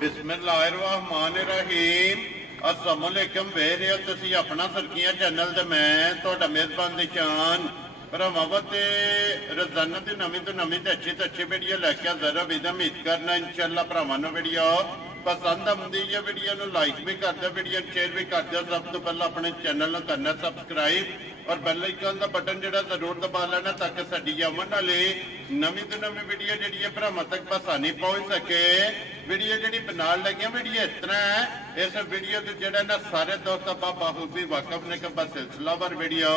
बिस्मिल्लाहिर्रहमानिर्रहीम अस्सलामुअलैकुम वेख रहे हो तुसी अपना सरकिया चैनल ते मैं तुहाडा मेज़बान निशान भरावां ते रोजाना की नवीं तो नवीं ते अच्छी वीडियो लैके जरा भी उम्मीद करना इंशाअल्लाह भरावां नूं वीडियो पसंद आती है। वीडियो नूं लाइक भी कर दो, वीडियो शेयर भी कर दो। सब तो पहले अपने चैनल नूं करना सबसक्राइब और बेल आइकन का बटन जिहड़ा जरूर दबा लेना ताकि साडी आवन वाली नवीं तो नवीं वीडियो जिहड़ी है भरावां तक आसानी पहुंच सके। वीडियो जिहड़ी बनाउण लगे वीडियो इस तरह है, इस वीडियो के जिहड़ा ना सारे दोस्त बाखूबी वाकफ ने कि बस सिलसिलावार वीडियो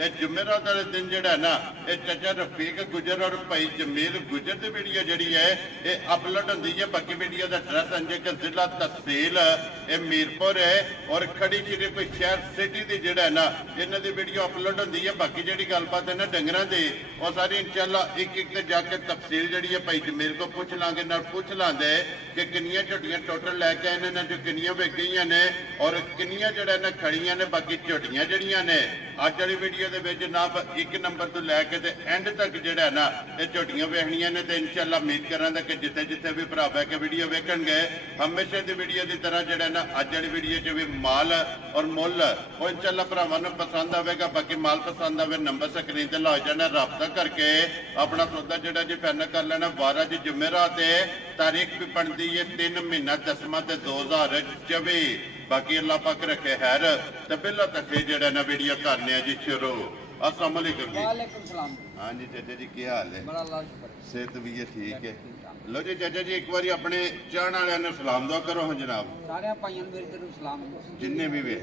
ये जुमेरात वाले दिन जिहड़ा ना ये चाचा रफीक गुजर और भाई जमील गुजर की वीडियो जिहड़ी है ये अपलोड होंदी है। बाकी वीडियो का एड्रैस अंजे कि जिला तहसील ये मीरपुर है और खड़ी श्री कोई शहर सिटी की जिहड़ा है ना इन्हां दी वीडियो अपलोड होंदी है। बाकी जिहड़ी गलबात है ना डंगरां दी वो सारी इंशाअल्लाह एक एक जाके तफसील जिहड़ी है भाई जमील को पूछ लांगे ना पूछ लांगे कि कितनियां झोटियां टोटल लैके आए ने जो कितनियां विक गईयां ने और कितनियां जिहड़ा ना खड़ियां ने। बाकी झोटियां जिहड़ियां ने अज वाली वीडियो दे विच जनाब एक नंबर तो लैके ते एंड तक जिहड़ा ना ये झोटियां वेखणियां ने ते इंशाअल्लाह उम्मीद करांगा कि जिथे जिथे भी भरा बैठ के वीडियो वेखणगे हमेशा दी वीडियो की तरह जिहड़ा ना अज वाली वीडियो च भी माल और मुल वो इंशाअल्लाह भरावां नूं पसंद आवेगा। बाकी माल पसंद आवे नंबर स्क्रीन ते ला जाना, राबता करके अपना सौदा जिहड़ा जी फाइनल कर लेना। 12 जी जुमेरात है, तारीख भी बनती है 3 महीना 10वां ते 2024। बाकी अल्लाह पाक रखे खैर ते पहला तक जिहड़ा ना वीडियो करने जी शुरू। अस्सलाम वालेकुम जी। वालेकुम सलाम। हाँ जी चाचा जी की हाल है? बड़ा अल्लाह शुक्र। सेहत भी है ठीक है। लो जी चाचा जी एक बार अपने चाहण वालियां नूं सलाम दुआ करो हाँ जनाब। सारे भाइयों मेरी तरफ सलाम जिन्ने भी वे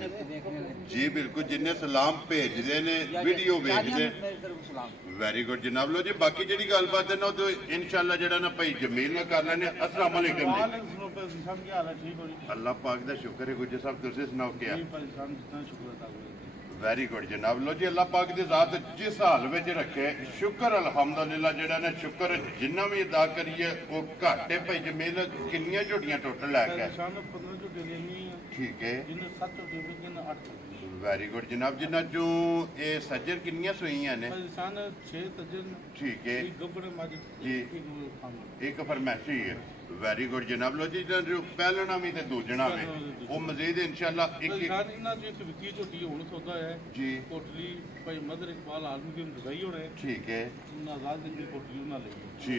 जी बिल्कुल जिन्ने सलाम भेजदे ने वीडियो भेजदे मेरी तरफ सलाम। वेरी गुड जनाब। लो जी बाकी जिहड़ी गलबात है ना तो इंशाअल्लाह जिहड़ा ना भाई जमील ने कर लेने। अस्सलाम वालेकुम जी। अल्लाह पाक दा शुक्र है। गुजर साहब तुसीं सुनाओ क्या? वेरी गुड जनाब। लो जी अल्लाह पाक दी जात जिस हाल में रखे शुक्र अल्हम्दुलिल्लाह जिहड़ा ना शुक्र जिन्ना भी अदा करिए वो घट है। भाई जमील कितनियां झोटियां टोटल लैके? ठीक है वेरी गुड जनाब। जिन्ना चो ये सज्जर कितनियां सूईयां ने? ठीक है जी एक फरमैशी है। वेरी गुड जनाब। लो जी जो पहलना भी दूजना भी वो मजीद इंशाअल्लाह एक जी ठीक है जी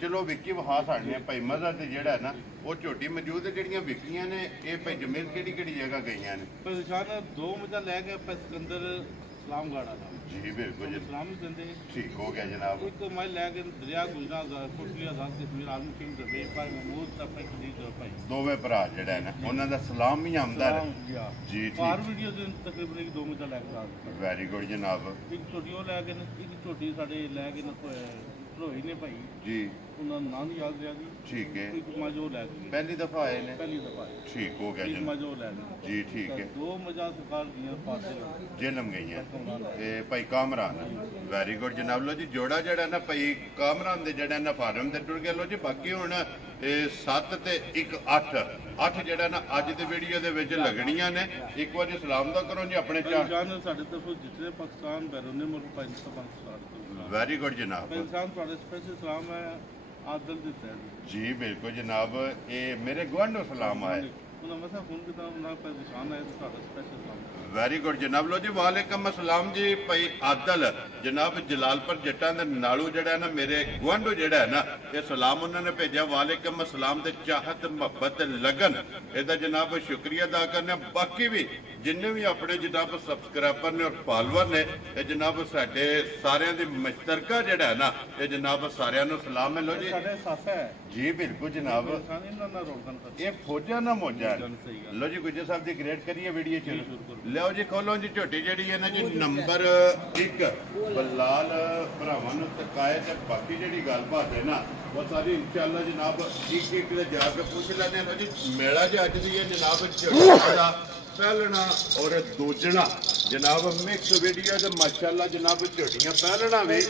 चलो विक्की वहा साढ़े भाई मजा से जेड़ा ना वो झोटी मौजूद है जड़ियां विकियां ने ये भाई जमील केड़ी केड़ी जगह गई ने? दो मजा लैके सिकंदर सलामगढ़ जी बिल्कुल सलाम देंदे ठीक हो गया जनाब। एक मैं लैके दरिया गुजरा कोटली आजाद कश्मीर आलम किंग दे भाई महमूद दा भाई खलीद दा भाई दोवे भरा जेड़ा है ना उन्हां दा सलाम भी आंदा है जी ठीक। हर वीडियो दिन तकरीबन दो मजा लैके आ वेरी गुड जनाब। एक छोटी ओ लैके एक छोटी साडे लैके न धरोई ने भाई जी उन्हां दा नाम याद रहा जी ठीक है एक मजो लैके पहली दफा आए ने? पहली दफा ठीक हो गया जनाब मजो लैके जी ठीक है। दो मजा सरकार दियां पासे जेलम गई है भाई कामरान। वेरी गुड जनाब। लो जी जोड़ा जड़ा ना भाई कामरान दे जड़ा ना फार्म ते टुर गया। लो जी बाकी हुण 7 ते 1 8 जड़ा ना अज दी वीडियो दे विच लगणियां ने। एक बार सलाम दा करो जी अपने चार साडे तरफों जितने पाकिस्तान बैरूनी मुल्क पाकिस्तान वेरी गुड जनाब। पाकिस्तान तुहाडे स्पेशल सलाम है आदल दी तरफ जी बिल्कुल जनाब। ये मेरे गुआंढों सलाम आए वेरी गुड जनाब। लो जी वालेकुम अस्सलाम जी भाई आदल जनाब जलालपुर जट्टां दे नालू जड़ा ना मेरे गुआंढो जड़ा है ना ये सलाम उन्होंने भेजा। वालेकुम अस्सलाम दे चाहत मोहब्बत लगन एदा जनाब शुक्रिया अदा करने। बाकी भी जिन्ने भी अपने जनाब सबसक्राइबर ने और फॉलोअर ने ये जनाब साडे सारियां दी मुश्तरका जड़ा है ना ये जनाब सारियां नूं सलाम है। लो जी जी बिल्कुल जनाब ये फौजा ना मौजा। लो जी गुजर साहब की ग्रेड करिए वीडियो चलो लो जी खोलो जी झोटी जी है ना जी नंबर 1 बलाल भरावां नूं तकाए ते बाकी जी गलबात है ना वो सारी इंशाअल्लाह जनाब एक एक जाके पूछ लेने। जी मेला जी अज दी है जनाब झोटी दा पहलना और दूजना जनाब मिक्स वीडियो तो माशाल्लाह जनाब झोटियां पहलना भी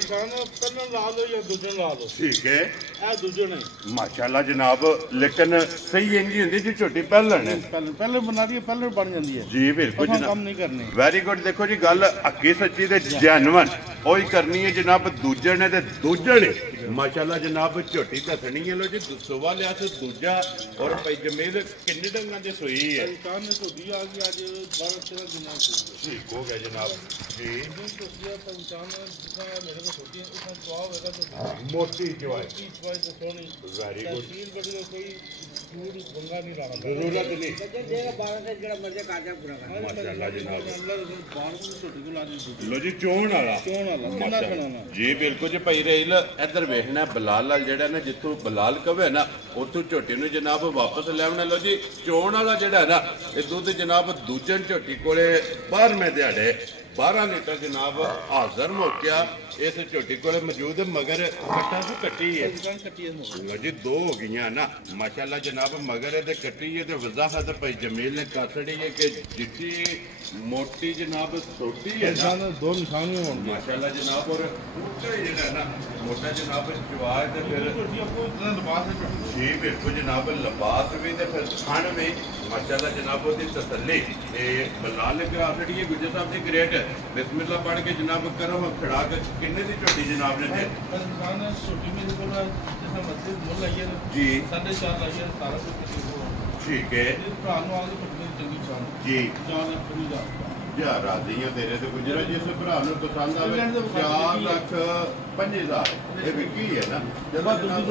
ਪਹਿਲਾਂ ਲਾ ਲਓ ਜਾਂ ਦੂਜੇ ਲਾ ਲਓ ठीक है ਇਹ ਦੂਜੇ ਨੇ माशाल्लाह जनाब लेकिन सही इंज होंदी जी झोटी पहलन है ਪਹਿਲੇ ਬਣਾ ਦੀ ਪਹਿਲੇ ਬਣ ਜਾਂਦੀ ਹੈ जी बिल्कुल ਆਪਾਂ जनाब ਕੰਮ ਨਹੀਂ ਕਰਨੇ ਵੈਰੀ ਗੁੱਡ ਦੇਖੋ ਜੀ ਗੱਲ ਹੱਕੀ ਸੱਚੀ ਤੇ ਜੈਨੂਨ ਉਹੀ ਕਰਨੀ ਹੈ ਜਨਾਬ ਦੂਜੇ ਨੇ ਤੇ ਦੂਜੇ ਨੇ ਮਾਸ਼ਾਅੱਲਾ ਜਨਾਬ ਝੋਟੀ ਧਸਣੀ ਹੈ ਲੋ ਜੀ ਸੁਬਾ ਲਿਆ ਤੇ ਦੂਜਾ ਔਰ ਭਾਈ ਜਮੀਲ ਕਿੰਨੇ ਡੰਗਾਂ ਦੇ ਸੋਈ ਹੈ ਇਨਸਾਨ ਨੇ ਸੋਧੀ ਆ ਗਈ ਅੱਜ 12-13 ਦਿਨਾਂ ਤੋਂ ਠੀਕ ਹੋ ਗਿਆ ਜਨਾਬ ਜੀ ਸੋਧੀਆ ਤਾਂ ਇਨਸਾਨ ਜਿੱਦਾਂ ਮੇਰੇ ਕੋਲ ਸੋਧੀ ਉਸ ਦਾ ਸਵਾਬ ਹੋਏਗਾ ਤਾਂ ਮੋਟੀ ਜਵਾਈ ਕੀ ਸਵਾਈ ਤਾਂ ਸੋਹਣੀ ਵੈਰੀ ਗੁੱਡ ਤੀਰ ਬੜੀ ਕੋਈ ਦੂਰ ਬੰਗਾ ਨਹੀਂ ਲਾਣਾ ਜ਼ਰੂਰਤ ਨਹੀਂ ਜਿਹੜਾ 12 ਤੇ ਜਿਹੜਾ ਮਰਜ਼ੀ ਕਾਜਾ ਪੂਰਾ ਕਰ ਮਾਸ਼ਾਅੱਲਾ ਜਨਾਬ ਅੱਲਾਹ ਦੇ ਬਾਹਰ ਨੂੰ ਛੋਟੀ ਕੋ ਲਾ ਦੀ ਲੋ ਜੀ ਚੋਣ ਵਾਲਾ ਕਿੰਨਾ ਖਣਾਣਾ ਜੀ ਬਿਲਕੁਲ ਜੀ ਭਾਈ ਰੇਲ ਇੱਧਰ ਵੇਖਣਾ ਬਲਾਲ ਲਾਲ ਜਿਹੜਾ ਨਾ ਜਿੱਥੋਂ ਬਲਾਲ ਕਵੇ ਨਾ ਉੱਥੋਂ ਝੋਟੀ ਨੂੰ ਜਨਾਬ ਵਾਪਸ ਲੈਵਣਾ ਲੋ ਜੀ ਚੋਣ ਵਾਲਾ ਜਿਹੜਾ ਨਾ ਇਹ ਦੁੱਧ ਜਨਾਬ ਦੂਜੇ ਝੋਟੀ ਕੋਲੇ 12ਵੇਂ ਦਿਹਾੜੇ 12 ਲੀਟਰ ਜਨਾਬ ਹਾਜ਼ਰ ਮੌਕਿਆ ਇਸ ਝੋਟੀ ਕੋਲੇ ਮੌਜੂਦ ਹੈ ਮਗਰ ਕੱਟਾ ਤੋਂ ਕੱਟੀ ਹੈ ਲੋ ਜੀ ਦੋ ਹੋ ਗਈਆਂ ਨਾ ਮਾਸ਼ਾਅੱਲਾ ਜਨਾਬ ਮਗਰ ਇਹਦੇ ਕੱਟੀ ਹੈ ਤੇ ਵਜ਼ਾਹਤ ਭਾਈ ਜਮੀਲ ਨੇ ਕਾਸੜੀ ਹੈ ਕਿ ਜਿੱਤੀ ਮੋਟੀ ਜਨਾਬ ਛੋਟੀ ਹੈ ਨਾ ਇਨਸਾਨ ਦੋ ਨਿਸ਼ਾਨ ਹੀ ਹੋਣਗੇ ਮਾਸ਼ਾਅੱਲਾ ਜਨਾਬ ਔਰ ਉੱਚਾ ਜਿਹੜਾ ਨਾ ਮੋਟਾ ਜਨਾਬ ਜਵਾਰ ਤੇ ਫਿਰ ਜੀ ਬਿਲਕੁਲ ਜਨਾਬ ਲਿਬਾਸ ਵੀ ਤੇ ਫਿਰ ਖਾਣ ਵੀ ਮਾਸ਼ਾਅੱਲਾ ਜਨਾਬ ਉਹਦੀ ਤਸੱਲੀ ਇਹ ਬਲਾਲ ਕਰਾਸੜੀ ਹੈ ਗੁਜਰ ਸਾਹਿਬ ਦੀ ਗ੍ਰੇਟ ਬਿਸਮਿਲ੍ਲਾ ਪੜ੍ਹ ਕੇ ਜਨਾਬ ਕਰੋ ਖੜਾ ਕੇ ਕਿੰਨੇ ਦੀ ਝੋਟੀ ਜਨਾਬ ਨੇ ਦੇ ਇਨਸਾਨ ਛੋਟੀ ਮੇਰੇ ਕੋਲ ਜਿਸਾ ਮਸਜਿਦ ਮੁੱਲ ਆਈ ਹੈ ਜੀ 4.5 ਲਾਈ ਹੈ ਸਾਰਾ ਕੁਝ ਠੀਕ ਹੈ ਭਰਾ ਨੂੰ ਆ ਕੇ ਪੱਟੀ ਚੰਗੀ ਚਾਹ ਜੀ ਜਾਨ ਪੂਰੀ ਜਾ ਜਾ ਰਾਜ਼ੀਆਂ ਤੇਰੇ ਤੇ ਗੁਜਰਾ ਜਿਸ ਭਰਾ ਨੂੰ ਪਸੰਦ ਆਵੇ 4,05,000 ਇਹ ਵਿਕੀ ਹੈ ਨਾ ਜਦੋਂ ਜਨਾਬ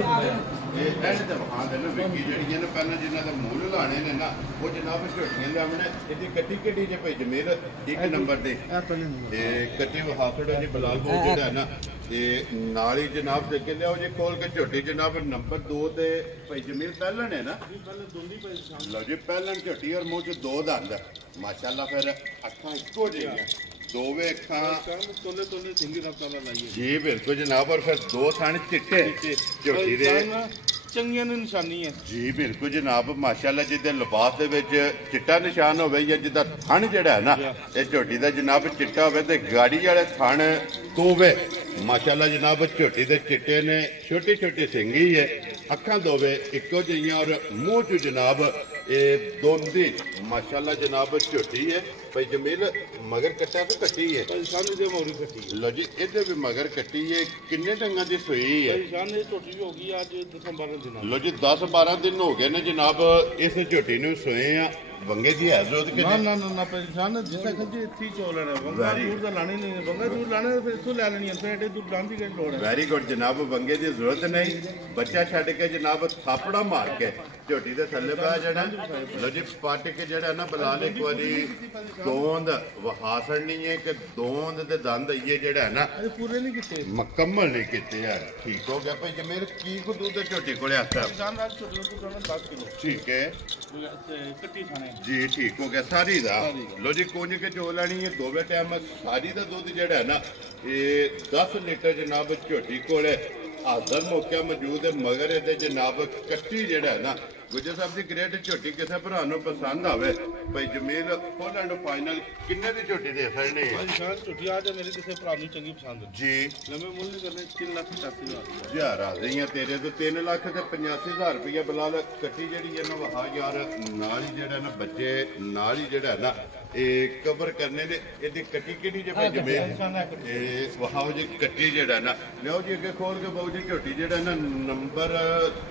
ਇਹ ਐਂਡ ਤੇ ਵਖਾਂ ਦੇ ਨਾ ਵਿਕੀ ਜਿਹੜੀਆਂ ਨੇ ਪਹਿਲਾਂ ਜਿਨ੍ਹਾਂ ਦਾ ਮੁੱਲ ਲਾਣੇ ਨੇ ਨਾ ਉਹ ਜਨਾਬ ਝੋਟੀਆਂ ਲਾਉਣੇ ਇਹਦੀ ਕੱਟੀ ਕੱਟੀ ਜੇ ਭਾਈ ਜਮੀਰ ਇੱਕ ਨੰਬਰ ਦੇ ਇਹ ਕੱਟੀ ਹਾਸੜਾ ਜੀ ਬਲਾਲ ਬੋ ਜਿਹੜਾ ਹੈ ਨਾ ਤੇ ਨਾਲ ਹੀ ਜਨਾਬ ਦੇ ਕੇ ਲਿਆਓ ਜੇ ਖੋਲ ਕੇ ਝੋਟੀ ਜਨਾਬ ਨੰਬਰ 2 ਤੇ ਭਾਈ ਜਮੀਰ ਪਹਿਲਣ ਹੈ ਨਾ ਲਓ ਜੀ ਪਹਿਲਣ ਝੋਟੀ ਔਰ ਮੂੰਹ ਚ ਦੋ ਦੰਦ ਮਾਸ਼ਾਅੱਲਾ ਫਿਰ ਅੱਖਾਂ ਇੱਕੋ ਜਿਹੀਆਂ ਦੋਵੇਂ ਅੱਖਾਂ ਤੋਲੇ ਤੋਲੇ ਸਿੰਗੀ ਰੱਬ ਤਾਲਾ ਲਾਈਏ ਜੀ ਬਿਲਕੁਲ ਜਨਾਬ ਔਰ ਫਿਰ ਦੋ ਥਣ ਚਿੱਟੇ ਝੋਟੀ ਦੇ ਚੰਗੀਆਂ ਦੀ ਨਿਸ਼ਾਨੀ ਹੈ ਜੀ ਬਿਲਕੁਲ ਜਨਾਬ ਮਾਸ਼ਾਅੱਲਾ ਜਿਹਦੇ ਲਿਬਾਸ ਦੇ ਵਿੱਚ ਚਿੱਟਾ ਨਿਸ਼ਾਨ ਹੋਵੇ ਜਾਂ ਜਿਹਦਾ ਥਣ ਜਿਹੜਾ ਹੈ ਨਾ ਇਹ ਝੋਟੀ ਦਾ ਜਨਾਬ ਚਿੱਟਾ ਹੋਵੇ ਤੇ ਗਾੜੀ ਵਾਲੇ ਥਣ ਦੋਵੇਂ ਮਾਸ਼ਾਅੱਲਾ ਜਨਾਬ ਝੋਟੀ ਦੇ ਚਿੱਟੇ ਨੇ ਛੋਟੀ ਛੋਟੀ ਸਿੰਗੀ ਹੈ ਅੱਖਾਂ ਦੋਵੇਂ ਇੱਕੋ ਜਿਹੀਆਂ ਔਰ ਮੂੰਹ ਚ ਜਨਾਬ ਇਹ ਦੋਂਦੀ ਮਾਸ਼ਾਅੱਲਾ ਜਨਾਬ ਝੋਟੀ ਹੈ ਭਾਈ ਜਮੀਲ ਮਗਰ ਕੱਟਾ ਤੇ ਕੱਟੀ ਹੈ ਇਨਸਾਨ ਦੇ ਮੌਰੀ ਕੱਟੀ ਲੋ ਜੀ ਇਹਦੇ ਵੀ ਮਗਰ ਕੱਟੀ ਹੈ ਕਿੰਨੇ ਡੰਗਾਂ ਦੀ ਸੂਈ ਹੈ ਇਨਸਾਨ ਦੀ ਝੋਟੀ ਵੀ ਹੋ ਗਈ ਅੱਜ ਦਸੰਬਰ ਦਿਨਾਂ ਲੋ ਜੀ 10-12 ਦਿਨ ਹੋ ਗਏ ਨੇ ਜਨਾਬ ਇਸ ਝੋਟੀ ਨੂੰ ਸੋਏ ਆ ਵੰਗੇ ਦੀ ਹੈ ਜ਼ਰੂਰਤ ਕਿ ਨਾ ਇਨਸਾਨ ਜਿੱਥੇ ਖੱਜੀ ਇੱਥੇ ਚੋ ਲੈਣਾ ਵੰਗਾ ਦੂਰ ਦਾ ਲਾਣੀ ਨਹੀਂ ਵੰਗਾ ਦੂਰ ਲਾਣੇ ਫਿਰ ਇੱਥੋਂ ਲੈ ਲੈਣੀ ਫਿਰ ਐਡੇ ਦੂਰ ਲਾਣ ਦੀ ਕਿਹੜੀ ਲੋੜ ਹੈ ਵੈਰੀ ਗੁੱਡ ਜਨਾਬ ਵੰਗੇ ਦੀ ਜ਼ਰੂਰਤ ਨਹੀਂ ਬੱਚਾ ਛੱਡ ਕੇ ਜਨਾਬ ਥਾਪੜਾ ਮਾਰ ਕੇ ਝੋਟੀ ਦੇ ਥੱਲੇ ਪਾ ਜਾਣਾ ਲੋ ਜੀ ਪੱਟ ਕੇ ਜਿਹੜਾ ਨਾ ਬਲਾਲ ਇੱਕ ਵਾਰੀ ਦੋਂਦ ਵਹਾਸਣੀ ਹੈ ਕਿ ਦੋਂਦ ਤੇ ਦੰਦ ਆਈਏ ਜਿਹੜਾ ਹੈ ਨਾ ਇਹ ਪੂਰੇ ਨਹੀਂ ਕੀਤੇ ਮੁਕੰਮਲ ਨਹੀਂ ਕੀਤੇ ਯਾਰ ਠੀਕ ਹੋ ਗਿਆ ਭਾਈ ਜਮੇਰ ਕੀ ਕੋ ਦੁੱਧ ਝੋਟੀ ਕੋਲੇ ਆਤਾ ਇਨਸਾਨ ਨਾਲ ਝੋਟੀ ਨੂੰ ਕਰਨਾ 10 ਕਿਲੋ ਠੀਕ ਹੈ ਕੱਟੀ ਖਾਣੇ ਜੀ ਠੀਕ ਹੋ ਗਿਆ ਸਾਰੀ ਦਾ ਲੋ ਜੀ ਕੁੰਝ ਕੇ ਚੋ ਲੈਣੀ ਹੈ ਦੋਵੇਂ ਟਾਈਮ ਸਾਰੀ ਦਾ ਦੁੱਧ ਜਿਹੜਾ ਹੈ ਨਾ ਇਹ 10 ਲੀਟਰ ਜਨਾਬ ਝੋਟੀ ਕੋਲੇ ਹਾਜ਼ਰ ਮੌਕਿਆ ਮੌਜੂਦ ਹੈ ਮਗਰ ਇਹਦੇ ਜਨਾਬ ਕੱਟੀ ਜਿਹੜਾ ਹੈ ਨਾ ਗੁਜਰ ਸਾਹਿਬ ਦੀ ਗ੍ਰੇਟ ਝੋਟੀ ਕਿਸੇ ਭਰਾ ਨੂੰ ਪਸੰਦ ਆਵੇ ਭਾਈ ਜਮੀਲ ਪੋਲੈਂਡ ਫਾਈਨਲ ਕਿੰਨੇ ਦੀ ਝੋਟੀ ਦੇ ਸਕਣੇ ਇਨਸਾਨ ਝੋਟੀ ਆ ਜਾ ਮੇਰੇ ਕਿਸੇ ਭਰਾ ਨੂੰ ਚੰਗੀ ਪਸੰਦ ਜੀ ਲੰਮੇ ਮੁੱਲ ਨਹੀਂ ਕਰਨੇ 3,85,000 ਯਾਰ ਆ ਗਈਆਂ ਤੇਰੇ ਤੋਂ 3 ਲੱਖ ਤੇ 85,000 ਰੁਪਇਆ ਬਲਾਲ ਕੱਟੀ ਜਿਹੜੀ ਹੈ ਨਾ ਵਹਾ ਯਾਰ ਨਾਲ ਹੀ ਜਿਹੜਾ ਨਾ ਬੱਚੇ ਨਾਲ ਹੀ ਜਿਹੜਾ ਨਾ ਇਹ ਕਵਰ ਕਰਨੇ ਦੇ ਇਹਦੀ ਕੱਟੀ ਕਿਹੜੀ ਜੇ ਭਾਈ ਜਮੀਲ ਇਹ ਵਹਾਓ ਜੀ ਕੱਟੀ ਜਿਹੜਾ ਨਾ ਲਿਓ ਜੀ ਅੱਗੇ ਖੋਲ ਕੇ ਬਾਊ ਜੀ ਝੋਟੀ ਜਿਹੜਾ ਨਾ ਨੰਬਰ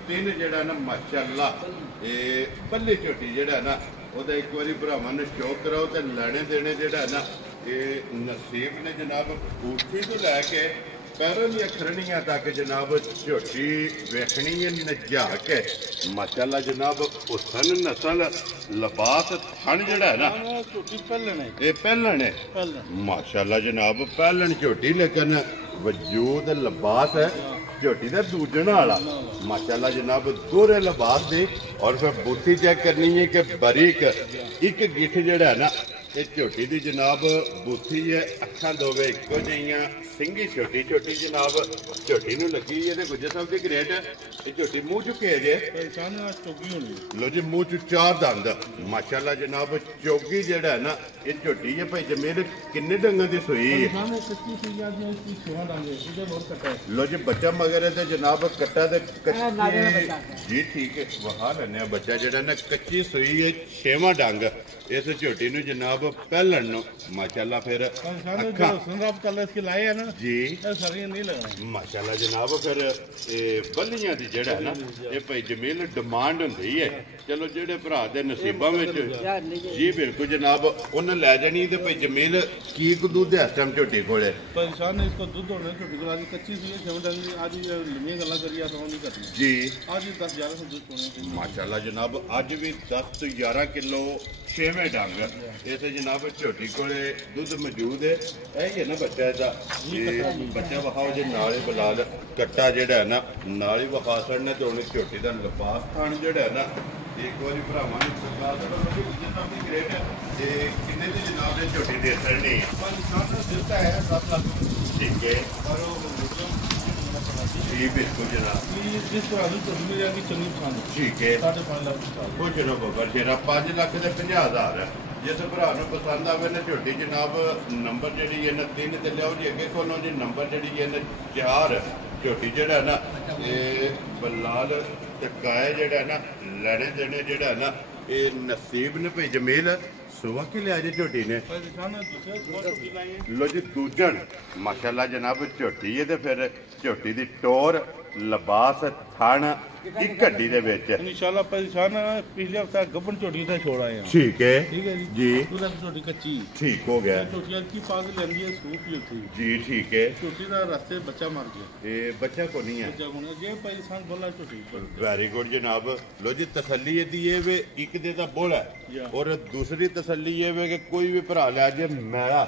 3 ਜਿਹੜਾ ਨਾ ਮਾਸ਼ਾਅੱਲਾ ਇਹ ਬੱਲੇ ਝੋਟੀ ਜਿਹੜਾ ਨਾ ਉਹਦਾ ਇੱਕ ਵਾਰੀ ਭਰਾਵਾਂ ਨੂੰ ਸ਼ੌਕ ਕਰਾਓ ਤੇ ਲੈਣੇ ਦੇਣੇ ਜਿਹੜਾ ਨਾ ਇਹ ਨਸੀਬ ਨੇ ਜਨਾਬ ਕੋਠੀ ਤੋਂ ਲੈ ਕੇ ਪੈਰਾਂ ਦੀਆਂ ਖਰਣੀਆਂ ਤੱਕ ਜਨਾਬ ਝੋਟੀ ਵੇਖਣੀ ਹੈ ਨਜਾ ਕੇ ਮਾਸ਼ਾਅੱਲਾ ਜਨਾਬ ਹੁਸਨ ਨਸਲ ਲਿਬਾਸ ਥਣ ਜਿਹੜਾ ਹੈ ਨਾ ਝੋਟੀ ਪਹਿਲਣ ਹੈ ਇਹ ਪਹਿਲਣ ਹੈ ਮਾਸ਼ਾਅੱਲਾ ਜਨਾਬ ਪਹਿਲਣ ਝੋਟੀ ਲੇਕਿਨ ਵਜੂਦ ਲਿਬਾਸ ਹੈ ਝੋਟੀ ਦਾ ਦੂਜਣ ਵਾਲਾ ਮਾਸ਼ਾਅੱਲਾ ਜਨਾਬ ਦੋਹਰੇ ਲਿਬਾਸ ਦੇ ਔਰ ਫਿਰ ਬੂਥੀ ਚੈੱਕ ਕਰਨੀ ਹੈ ਕਿ ਬਰੀਕ ਇੱਕ ਗਿੱਠ ਜਿਹੜਾ ਹੈ ਨਾ ਇਹ ਝੋਟੀ ਦੀ ਜਨਾਬ ਬੂਥੀ ਹੈ, ਅੱਖਾਂ ਦੋਵੇਂ ਇੱਕੋ ਜਿਹੀਆਂ, ਸਿੰਗੀ ਛੋਟੀ ਛੋਟੀ ਜਨਾਬ ਝੋਟੀ ਨੂੰ ਲੱਗੀ। ਇਹਦੇ ਗੁੱਜਰ ਸਾਹਿਬ ਦੀ ਗ੍ਰੇਟ ਇਹ ਝੋਟੀ ਮੂੰਹ ਚੁੱਕੇ ਜੇ ਪਰੇਸ਼ਾਨ ਆ ਚੋਗੀ ਹੋਣੀ। ਲੋ ਜੀ ਮੂੰਹ ਚ 4 ਦੰਦ ਮਾਸ਼ਾਅੱਲਾ ਜਨਾਬ। ਚੋਗੀ ਜਿਹੜਾ ਹੈ ਨਾ ਇਹ ਝੋਟੀ ਹੈ ਭਾਈ ਜਮੀਲ ਕਿੰਨੇ ਡੰਗਾਂ ਦੀ ਸੂਈ ਹੈ। ਪਰੇਸ਼ਾਨ ਕੱਚੀ ਸੀ ਅੱਜ ਇਸ ਦੀ ਸੋਹਾਂ ਦਾਂਗੇ ਇਹਦੇ ਬਹੁਤ ਕੱਟਾ। ਲੋ ਜੀ ਬੱਚਾ ਮਗਰ ਤੇ ਜਨਾਬ ਕੱਟਾ ਤੇ ਕੱਚੀ ਜੀ ਠੀਕ ਹੈ ਵਹਾ ਲੈਣੇ ਬੱਚਾ ਜਿਹੜਾ ਨਾ ਕੱਚੀ ਸੂਈ ਹੈ 6ਵਾਂ ਡੰਗ ਇਸ ਝੋਟੀ ਨੂੰ ਜਨਾਬ ਪਹਿਲਣ ਨੂੰ ਮਾਸ਼ਾਅੱਲਾ ਫਿਰ ਅੱਖਾਂ ਸੰਰਾਬ ਕੱਲ ਇਸ ਕੇ ਲਾਏ ਆ ਨਾ ਜੀ ਇਹ ਸਾਰੀਆਂ ਨਹੀਂ ਲੱਗਣਾ ਮਾਸ਼ਾਅੱਲਾ ਜਨਾਬ। ਫਿਰ ਇਹ ਬੱਲੀਆਂ ਦੀ ਜਿਹੜਾ ਨਾ ਇਹ ਭਾਈ ਜਮੀਲ ਡਿਮਾਂਡ ਹੁੰਦੀ ਹੈ। ਚਲੋ ਜਿਹੜੇ ਭਰਾ ਦੇ ਨਸੀਬਾਂ ਵਿੱਚ ਜੀ ਬਿਲਕੁਲ ਜਨਾਬ ਉਹਨੇ ਲੈ ਜਾਣੀ ਤੇ ਭਾਈ ਜਮੀਲ ਕੀ ਕੁ ਦੁੱਧ ਇਸ ਟਾਈਮ ਝੋਟੀ ਕੋਲੇ परेशान है इसको दूध होने छोटी को आज कच्ची सी है आज लंबी गल्ला करिए तो नहीं करनी जी आज 10-11 से दूध होने माशाल्लाह जनाब ਅੱਜ ਵੀ 10 ਤੋਂ 11 ਕਿਲੋ 6ਵੇਂ ਡੰਗ ਇਸੇ ਜਨਾਬ ਝੋਟੀ ਕੋਲੇ ਦੁੱਧ ਮੌਜੂਦ ਹੈ। ਇਹ ਹੀ ਹੈ ਨਾ ਬੱਚਾ ਇਹਦਾ ਇਹ ਬੱਚਾ ਵਹਾਓ ਜੇ ਨਾਲ ਹੀ ਬਲਾਲ ਕੱਟਾ ਜਿਹੜਾ ਹੈ ਨਾ ਨਾਲ ਹੀ ਵਹਾ ਸੜਨਾ ਤੇ ਉਹਨੇ ਝੋਟੀ ਦਾ ਲਿਬਾਸ ਖਾਣ ਜਿਹੜਾ ਹੈ ਨਾ ਇੱਕ ਵਾਰੀ ਭਰਾਵਾਂ ਨੂੰ ਸਰਕਾਰ ਦਾ ਜਿੰਨਾ ਵੀ ਗ੍ਰੇਟ ਹੈ ਤੇ ਕਿੰਨੇ ਦੀ ਜਨਾਬ ਨੇ ਝੋਟੀ ਦੇ ਸਰਣੀ देता है 7 लाख ਠੀਕ ਹੈ और ਜੀ ਬਿਲਕੁਲ ਜਨਾਬ जिस तरह की चलनी रहेगी चलनी पसंद ਠੀਕ ਹੈ 5.5 लाख ਕੁਝ ਨਾ ਬੱਬਰ ਤੇਰਾ 5 ਲੱਖ ਤੇ 50,000 ਹੈ। ਜਿਸ ਭਰਾ ਨੂੰ ਪਸੰਦ ਆਵੇ ਨਾ ਝੋਟੀ ਜਨਾਬ ਨੰਬਰ ਜਿਹੜੀ ਹੈ ਨਾ 3 ਤੇ ਲਿਆਓ ਜੀ ਅੱਗੇ ਕੋਲੋਂ ਜੀ ਨੰਬਰ ਜਿਹੜੀ ਹੈ ਨਾ 4 ਝੋਟੀ ਜਿਹੜਾ ਨਾ ਇਹ ਬਲਾਲ ਤੇ ਕਾਏ ਜਿਹੜਾ ਨਾ ਲੈਣੇ ਦੇਣੇ ਜਿਹੜਾ ਨਾ ਇਹ ਨਸੀਬ ਨੇ ਭਈ ਜਮੀਲ ਸੁਬਹ ਕੇ ਲਿਆ ਜੇ ਝੋਟੀ ਨੇ परेशान है दूसरे बहुत छोटी लाई है ਲੋ ਜੀ ਦੂਜਣ ਮਾਸ਼ਾਅੱਲਾ ਜਨਾਬ ਝੋਟੀ ਹੈ ਤੇ ਫਿਰ ਝੋਟੀ ਦੀ ਟੋਰ ਲਿਬਾਸ ਥਣ ਇੱਕ ਹੱਡੀ ਦੇ ਵਿੱਚ इंशाल्लाह परेशान है पिछले हफ्ते गबन छोटी से छोड़ आए हैं ਠੀਕ ਹੈ ठीक है जी पूरा छोटी कच्ची ਠੀਕ ਹੋ ਗਿਆ छोटी की पाग लेंदी है सूप ही होती ਜੀ ਠੀਕ ਹੈ छोटी का रास्ते बच्चा मर गया ਇਹ ਬੱਚਾ ਕੋ ਨਹੀਂ ਹੈ बच्चा होना जे परेशान बोला छोटी ਵੈਰੀ ਗੁੱਡ ਜਨਾਬ। ਲੋ ਜੀ ਤਸੱਲੀ ਇਹਦੀ ਇਹ ਵੇ ਇੱਕ ਦੇ ਤਾਂ ਬੋਲ ਹੈ Yeah. ਔਰ ਦੂਸਰੀ ਤਸੱਲੀ ਇਹ ਵੇ ਕਿ ਕੋਈ ਵੀ ਭਰਾ ਲਿਆ ਜੇ ਮੈਲਾ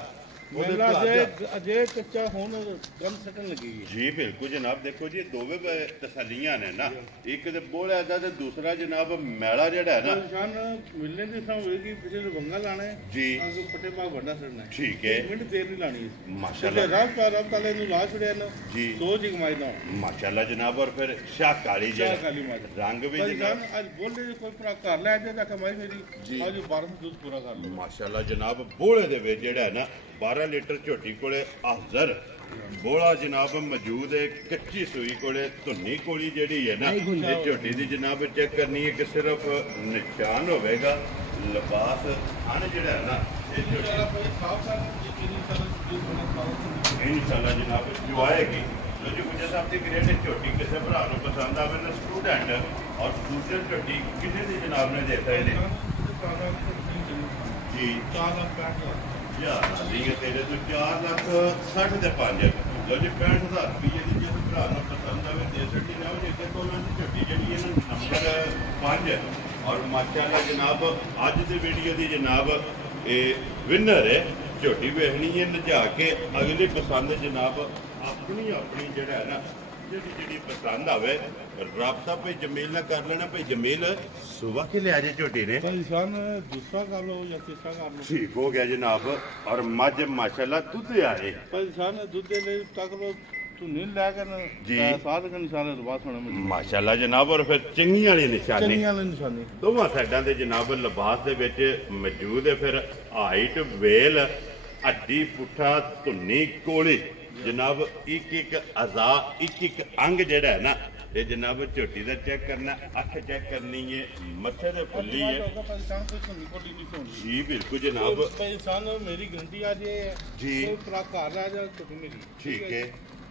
ਉਹਦੇ मेला ਭਰਾ ਦਾ- अजय कच्चा होने गम सटन लगी है ਜੀ ਬਿਲਕੁਲ ਜਨਾਬ। ਦੇਖੋ ਜੀ ਦੋਵੇਂ ਤਸੱਲੀਆਂ ਨੇ ਨਾ ਇੱਕ ਤੇ ਬੋਲ ਹੈ ਦਾ ਤੇ ਦੂਸਰਾ ਜਨਾਬ ਮੈਲਾ ਜਿਹੜਾ ਹੈ ਨਾ परेशान मिलने की समय होगी पिछले बंगा लाना है जी आगे पट्टे पाग बढ़ना करना है ठीक है। 1 मिनट देर नहीं लानी है माशाल्लाह। रब ताले नु ला छड़िया ना जी। सोच ही कमाई दा ਮਾਸ਼ਾਅੱਲਾ ਜਨਾਬ। ਔਰ ਫਿਰ ਸ਼ਾਹ ਕਾਲੀ क्या ਜਿਹੜਾ काली माता ਰੰਗ ਵੀ परेशान ਜਨਾਬ आज बोल रहे कोई पूरा घर ले जाए कमाई मेरी जी। आज 12 दूध पूरा कर लो ਮਾਸ਼ਾਅੱਲਾ ਜਨਾਬ। ਬੋਲੇ ਦੇ ਵਿੱਚ ਜਿਹੜਾ ਹੈ ਨਾ 12 ਲੀਟਰ ਝੋਟੀ ਕੋਲੇ ਹਾਜ਼ਰ ਬੋਲਾ ਜਨਾਬ ਮੌਜੂਦ ਹੈ। ਕੱਚੀ ਸੂਈ ਕੋਲੇ ਧੁੰਨੀ ਕੋਲੀ ਜਿਹੜੀ ਹੈ ਨਾ ਇਹ ਝੋਟੀ ਦੀ ਜਨਾਬ ਚੈੱਕ ਕਰਨੀ ਹੈ ਕਿ ਸਿਰਫ ਨਿਸ਼ਾਨ ਹੋਵੇਗਾ ਲਿਬਾਸ ਹਨ ਜਿਹੜਾ ਹੈ ਨਾ ਇਹ ਝੋਟੀ साफ ਇਨਸ਼ਾਅੱਲਾ ਜਨਾਬ ਜੋ ਆਏਗੀ। ਜੋ ਗੁਜਰ ਸਾਹਿਬ ਦੀ ਗ੍ਰੇਡ ਝੋਟੀ ਕਿਸੇ ਭਰਾ ਨੂੰ ਪਸੰਦ ਆਵੇ ਨਾ ਸਟੂਡੈਂਟ ਔਰ ਦੂਸਰੇ ਝੋਟੀ ਕਿਸੇ ਦੀ ਜਨਾਬ ਨੇ ਦੇਖਾ ਇਹਨੇ ਜੀ 4 लाख 65 लाख ਯਾਰ ਠੀਕ ਹੈ ਤੇਰੇ ਤੋਂ 4 ਲੱਖ 60 ਤੇ 5 ਲੋ ਜੀ 65,000 ਰੁਪਏ ਦੀ ਜਿਸ ਭਰਾ ਨੂੰ ਪਸੰਦ ਆਵੇ ਦੇ ਸਕਦੀ ਨਾ ਉਹ ਜੇ ਤੋਂ ਉਹਨਾਂ ਦੀ ਝੋਟੀ ਜਿਹੜੀ ਹੈ ਨਾ ਨੰਬਰ 5 ਔਰ ਮਾਸ਼ਾਅੱਲਾ ਜਨਾਬ ਅੱਜ ਦੀ ਵੀਡੀਓ ਦੀ ਜਨਾਬ ਇਹ ਵਿਨਰ ਹੈ। ਝੋਟੀ ਵੇਖਣੀ ਹੈ ਲਿਜਾ ਕੇ ਅਗਲੀ ਪਸੰਦ ਜਨਾਬ ਆਪਣੀ ਆਪਣੀ ਜਿਹੜਾ ਹੈ ਨਾ ਜਿਹੜੀ ਪਸੰਦ ਆਵੇ ਰਾਬਤਾ ਭਾਈ ਜਮੀਲ ਨਾਲ ਕਰ ਲੈਣਾ। ਭਾਈ ਜਮੀਲ ਸੁਬਹ ਕੇ ਲਿਆ ਜੇ ਝੋਟੀ ਨੇ परेशान दूसरा कर लो या तीसरा कर लो ਠੀਕ ਹੋ ਗਿਆ ਜਨਾਬ। ਔਰ ਮੱਝ ਮਾਸ਼ਾਅੱਲਾ ਦੁੱਧ ਆਏ परेशान दूध दे ले तक लो तू नील ला कर जी। साथ के निशाने रवास होने में ਮਾਸ਼ਾਅੱਲਾ ਜਨਾਬ। ਔਰ ਫਿਰ ਚੰਗੀ ਵਾਲੀ ਨਿਸ਼ਾਨੀ चंगी वाली निशानी ਦੋਵਾਂ ਸਾਈਡਾਂ ਦੇ ਜਨਾਬ ਲਿਬਾਸ ਦੇ ਵਿੱਚ ਮੌਜੂਦ ਹੈ। ਫਿਰ ਹਾਈਟ ਵੇਲ ਹੱਡੀ ਪੁੱਠਾ ਧੁੰਨੀ ਕੋਲੀ ਜਨਾਬ ਇੱਕ ਇੱਕ ਅਜ਼ਾ ਇੱਕ ਇੱਕ ਅੰਗ ਜਿਹੜਾ ਹੈ ਨਾ ਇਹ ਜਨਾਬ ਝੋਟੀ ਦਾ ਚੈੱਕ ਕਰਨਾ ਅੱਖ ਚੈੱਕ ਕਰਨੀ ਹੈ ਮੱਥੇ ਦੇ ਫੁੱਲੀ ਹੈ परेशान कोई सुननी को नहीं सुननी ਜੀ ਬਿਲकुल जनाब परेशान मेरी गारंटी आज ये है जी। कोई पूरा घर आ जाए छोटी मेरी ठीक है।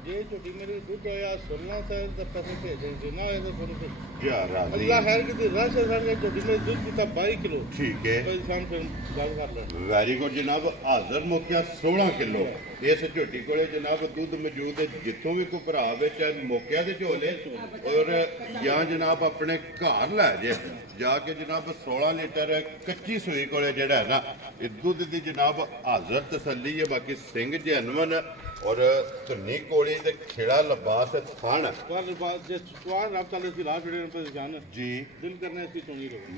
जे छोटी मेरी दूध होया 16 से तो पैसे भेज देना है तो थोड़ी क्या राजी अल्लाह खैर की रश है सारे छोटी मेरी दूध पीता 22 किलो ठीक है परेशान फिर गल कर ले वेरी गुड जनाब हाजिर मुक्या 16 किलो ਇਸ ਝੋਟੀ ਕੋਲੇ ਜਨਾਬ ਦੁੱਧ ਮੌਜੂਦ ਹੈ, ਜਿੱਥੋਂ ਵੀ ਕੋਈ ਭਰਾ ਆਵੇ ਚਾਹੇ ਮੌਕਿਆਂ ਦੇ ਝੋਲੇ ਔਰ ਜਾਂ ਜਨਾਬ ਆਪਣੇ ਘਰ ਲੈ ਜੇ ਜਾ ਕੇ ਜਨਾਬ 16 ਲੀਟਰ ਕੱਚੀ ਸੂਈ ਕੋਲੇ ਜਿਹੜਾ ਹੈ ਨਾ ਇਹ ਦੁੱਧ ਦੀ ਜਨਾਬ ਹਾਜ਼ਰ ਤਸੱਲੀ ਹੈ। ਬਾਕੀ ਸਿੰਘ ਜੈਨਵਨ और धुनी कोड़ी ते खेड़ा लबास थान जी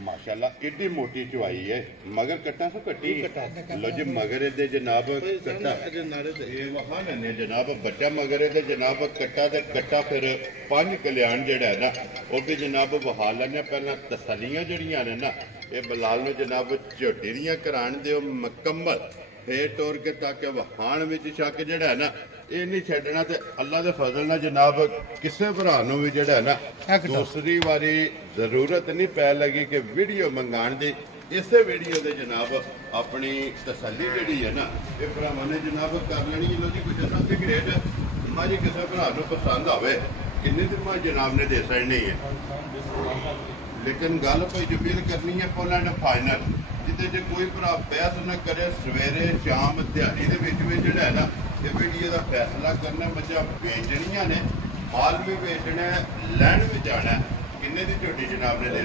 माशाल्लाह एडी मोटी चवाई है मगर कट्टा सो कट्टी लो जी मगर दे जनाब कट्टा वहा लेने जनाब बच्चा मगर दे जनाब कट्टा ते कट्टा फिर 5 कल्याण जेड़ा है ना वो भी जनाब वहा लेने पहला तसलियां जड़ियां ने ना ये बलाल नु जनाब झोटी दियां कराण दे मुकम्मल फेर टोर के ताकि वहाण विच शक जिहड़ा है ना ये नहीं छड्डना ते अल्लाह दे फजल नाल जनाब किसी भरा नूं भी जिहड़ा है ना दूसरी वारी जरूरत नहीं पै लगी कि वीडियो मंगाण दी इसे वीडियो दे जनाब अपनी तसल्ली जिहड़ी है ना ये भरावां ने जनाब कर लेनी। लो जी कुछ असां दी ग्रेड मारी किसी भरा नूं पसंद आवे किन्नी दी मां जनाब ने दे छड़नी है लेकिन गल कोई जमील करनी है पोलैंड फाइनल जिते जे कोई भरा बहस न करे सवेरे शाम दिहाड़ी दे विच विच जिहड़ा है ना ये वीडियो दा फैसला करना मझां बेचणियां ने माल भी बेचना है लैण भी जाना है किन्ने दी झोटी जनाब ने दे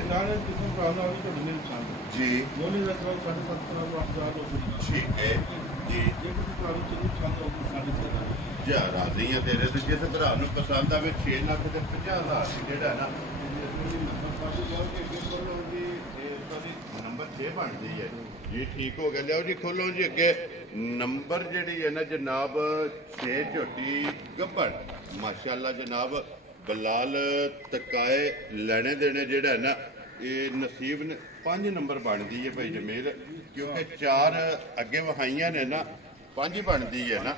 जी ठीक है जी जा राजी है तेरे ते जिस भरा नूं पसंद आवे 6,50,000 जिहड़ा ना नंबर 6 बनती है जी ठीक हो गया। लियाओ जी खोलो जी अगे नंबर जी है ना जनाब 6 झोटी गब्बड़ माशाल्लाह जनाब बलाल तकाए लेने देने जेड़ा है ना ये नसीब ने 5 नंबर बनती है भाई जमील क्योंकि 4 अगे वहाइया ने ना 5 बनती है ना।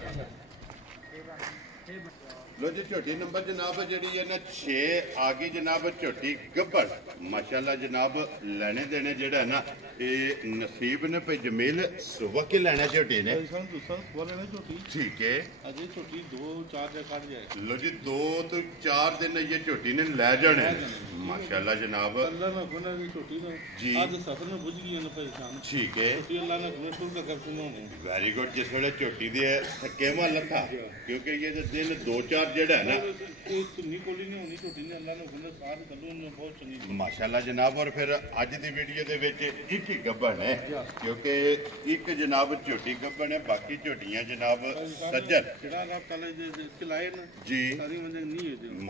लो जी झोटी नंबर जनाब जी है ना 6 आ गई जनाब झोटी गब्बड़ माशाल्लाह जनाब लेने देने जेड़ा है ना ये नसीब ने भाई जमील सुबह के लेना झोटी ने ठीक है लो जी 2 तो 4 दिन ये झोटी ने लै जाने माशाल्लाह जनाब जी ठीक है वेरी गुड जिस वे झोटी दे थके वाल था क्योंकि ये दिन 2-4 जेड़ा है ना माशाल्लाह जनाब और फिर अज की वीडियो दे विच एक ही गब्बड़ है क्योंकि एक जनाब झोटी गब्बड़ है बाकी झोटियां जनाब सज्जन जी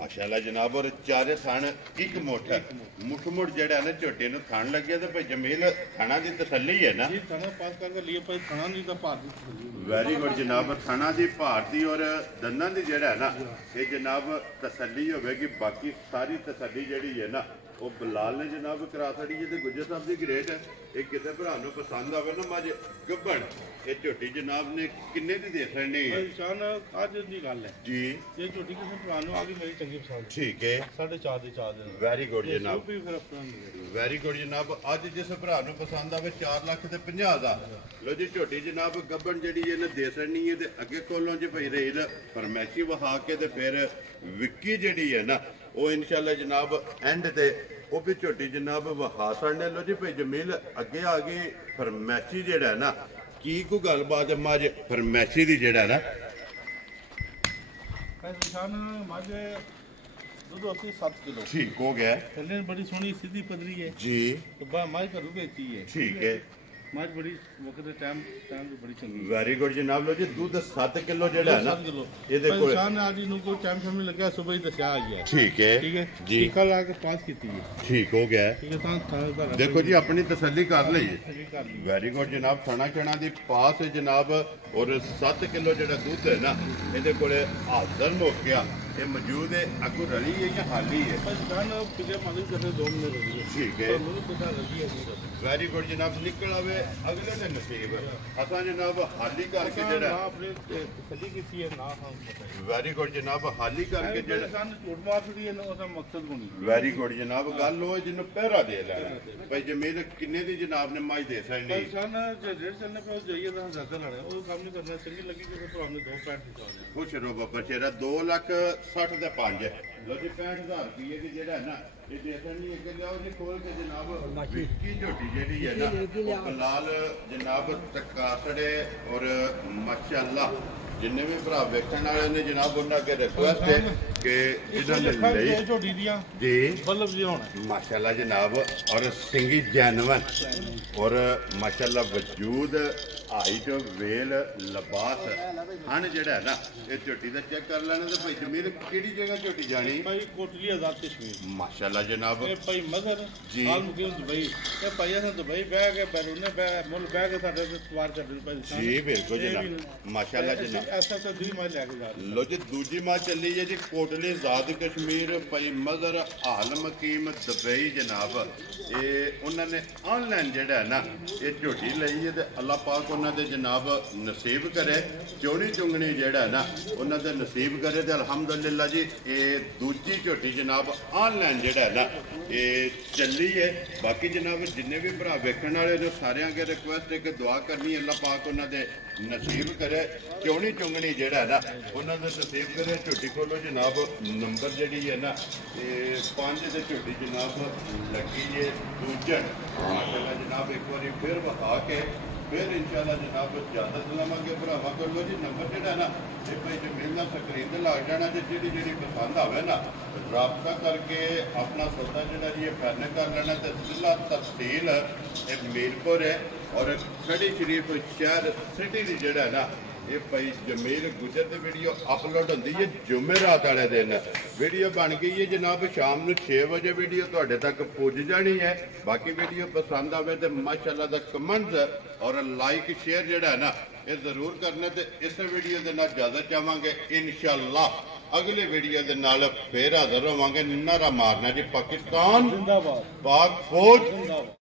माशाल्लाह जनाब और चारे थान एक मुठ मुठ जेड़ा है ना झोटी नूं थान लगे तो भाई जमील थाना की तसल्ली है ना वेरी गुड जनाब थाना की भारती और दंदां दी जेड़ा है ना ये जनाब तसल्ली होगी बाकी सारी तसल्ली जी है ना वो बलाल ने जनाब करा छड़ी जी गुज्जर साहब की ग्रेट है ये किसी भरा नूं पसंद आवे ना मज गब्बड़ ये झोटी जनाब ने किन्ने दी दे छड़नी है जी ये झोटी किसी भरा नूं आ गई मेरी चंगी पसंद ठीक है 4.5 वेरी गुड जनाब वेरी गुड जनाब अज जिस भरा नूं पसंद आवे 4,50,000 लो जी झोटी जनाब गब्बड़ जी है ना दे छड़नी है अगे कोलों च भाई रेल फरमैशी वहा के फिर विक्की जी है ना वो इंशाल्लाह जनाब एंड ते वो भी झोटी जनाब वहा छड़ने। लो जी भाई जमील अगे आ गई फरमैशी जेड़ा है ना की कोई गलबात है मज फरमैशी दी जेड़ा ना ठीक हो गया बड़ी सोहनी सीधी पदरी है जी माई घरों बेची है ठीक है मज बड़ी वक्त टाइम बड़ी चंगी वेरी गुड जनाब लो जी दूध 7 किलो जेड़ा है ना ਇਹਦੇ ਕੋਲ इंसान आज इनु को टाइम समय लगा सुबह ही दसिया आ गया ठीक है जी टीका ला के पास कीती है ठीक हो गया ठीक है ता देखो जी अपनी तसल्ली कर लईए वेरी गुड जनाब थाना छना दी पास है जनाब और 7 किलो जेड़ा दूध है ना ਇਹਦੇ ਕੋਲੇ हाजिर हो गया ये मौजूद है अगू रली है या हाली है ठीक है वेरी गुड जनाब निकल आवे अगले दिन नसीब असा जनाब हाली करके जेड़ा वेरी गुड जनाब हाली करके जेड़ा वेरी गुड जनाब गल हो जिन्हों पहरा दे लेना भाई जमील किन्ने दी जनाब ने माई दे सकनी खुश रहो बाबा शेरा 2,60,000 ते 5 लो जी 65,000 रुपये की जेड़ा है ना ये देखनी अगे जाओ जी खोल के जनाब विक्की झोटी जेड़ी है ना बलाल जनाब तकासड़े और माशाल्लाह ਜਿੰਨੇ ਵੀ ਭਰਾ ਵੇਖਣ ਵਾਲੇ ਨੇ ਜਨਾਬ ਉਹਨਾਂ ਅੱਗੇ ਰਿਕੁਐਸਟ ਹੈ ਕਿ ਇਹਨਾਂ ਨੇ ਲਈ ਝੋਟੀ ਦੀਆਂ ਜੀ ਬੱਲਬ ਜੀ ਹੋਣਾ माशाल्लाह जनाब और सिंगी जानवर और माशाल्लाह वजूद हाइट वेल लिबास हन जेड़ा है ना ये झोटी का चेक कर लेना तो भाई जमीर केड़ी जगह झोटी जानी ਭਾਈ ਕੋਟਲੀ ਆਜ਼ਾਦ ਕਸ਼ਮੀਰ माशाल्लाह जनाब ਇਹ ਭਾਈ ਮਜ਼ਰ ਜੀ। ਹਾਲ ਮੁਕੀਮ ਦੁਬਈ ਇਹ ਭਾਈ ਅਸਾਂ ਦੁਬਈ ਬਹਿ ਕੇ ਬੈਰੂਨੇ ਬਹਿ ਮੁੱਲ ਬਹਿ ਕੇ ਸਾਡੇ ਤੇ ਸਵਾਰ ਕਰਦੇ ਭਾਈ जी बिल्कुल जनाब माशाल्लाह जनाब ਐਸਾ ਤਾਂ ਦੀ ਮੈਂ ਲੈ ਕੇ ਜਾ ਰਿਹਾ लो जी दूजी माँ चली है जी कोटली आजाद कश्मीर भाई मजर हाल मकीम दुबई जनाब ये उन्होंने ऑनलाइन जेड़ा है ना ये झोटी लई है ते अल्लाह पाक उन्होंने जनाब नसीब करे चोनी चुंगनी जेड़ा है ना उन्होंने नसीब करे ते अल्हम्दुलिल्लाह जी ये दूजी झोटी जनाब ऑनलाइन जेड़ा है ना ये चली है बाकी जनाब जिन्ने भी भरा वेखण वाले ने सारे अगे रिक्वेस्ट है कि दुआ करनी अल्लाह पाक उन्होंने नसीब करे चोनी चुंगनी जेड़ा है ना उन्होंने नसीब करे झोटी खोलो जनाब नंबर जी है ना ये 5 ते झोटी जनाब लगी है दूजन माशाल्लाह जनाब एक बार फिर बता के फिर इंशाल्लाह जनाब इजाजत लवांगे भरावा कर लो जी नंबर जेड़ा है ना ये भाई जो मिलना स्क्रीन ते लग जाना जी जी पसंद आवे ना राबता करके अपना सौदा जेड़ा जी फाइनल कर लेना तो जिला तहसील मीरपुर है और खड़ी शरीफ शहर सिटी की जेड़ा है ना ये भाई जमीर गुजर की वीडियो अपलोड होती है जुमेरात वाले दिन वीडियो बन गई है जनाब शाम को 6 बजे वीडियो तुहाडे तक पुज जानी है बाकी वीडियो पसंद आवे तो माशाल्लाह दा कमेंट्स और लाइक शेयर जेड़ा है ना ये जरूर करना ते इस वीडियो के नाल इजाजत चाहांगे इंशाल्लाह अगले वीडियो के नाल फिर हाजिर होवांगे नारा मारना जी पाकिस्तान जिंदाबाद पाक फौज जिंदाबाद